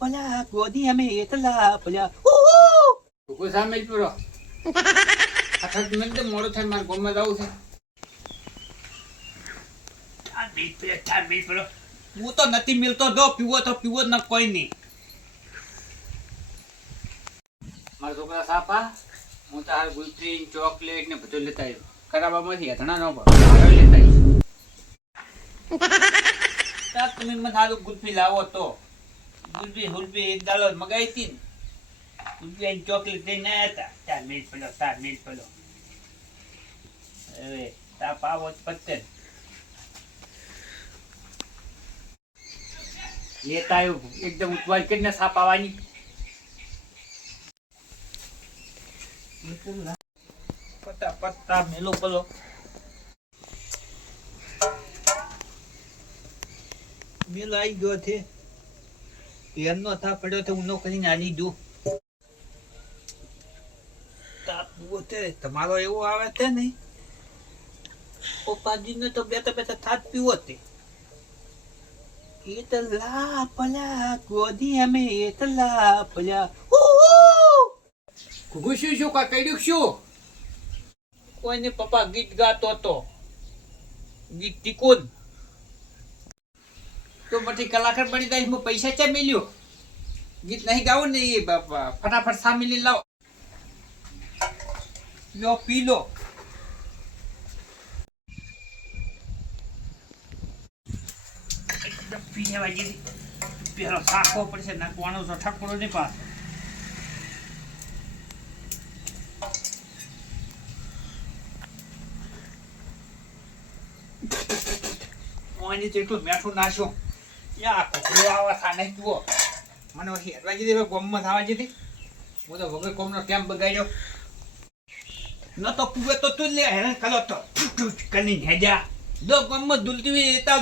પલા ગોદી અમે એટલા પલા ભૂકો સામે જ પૂરો આખા મને મોડું થાય મારે ગોમાં જવું છે. હું તો નથી મિલતો દો પીવો તો પીવો જ ન કોઈ નહીં. મારા છોકરા સાપા હું તો હાલ ગુલફી ચોકલેટ ને બધું લેતા આવ્યો. ખરાબામાંથી હથણા ન પડે લેતા આવ્યો. તમે મને સારું ગુલ્ફી લાવો તો ગુલ્ફી એક દાડો મગાવી હતી ને ગુલ્ફી ચોકલેટ લઈને આવ્યા હતા. ચાર મિનિટ પેલો હવે તાપ આવો પત્તે લેતા આવ્યો એકદમ ઉતવાજ કરીને સાપ આવવાની. પત્તા મેલો પેલો મેલો આવી ગયો છે. એમનો થા પડ્યો તો ઊનો કરીને આલી દઉં. તાપ બહુ છે તમારો એવો આવે છે ને પપ્પાજીને તો બેઠા થાત પીવો તે એટલા પલા ગોદી અમે એટલા પલા ઘુઘુ શું શું કા કઈડ્યું શું કોઈને પપ્પા ગીત ગાતો હતો ગીત ટીકુન તો પછી કલાકાર બની જાય હું પૈસા ચા મેલ્યો ગીત નહીં ગાવું ને એ બાપા ફટાફટ સામેલી લાવો. લો પી લો. એકદમ પી લેવા જેવી પેલો સાખવો પડશે નાખવાનો તો ઠકડો નહીં પાસ. ઓની તો એટલું મેઠું નાખ્યો યા કપડો આવા સાને જુઓ મને હેરવા જતી ગોમમાં થવા જતી હું તો વગર કોમનો કેમ બગાડ્યો. ન તો પૂવે તો તું લે હેરાન કરો તો કરીને હેજા દો ગમમાં દુલતી લેતા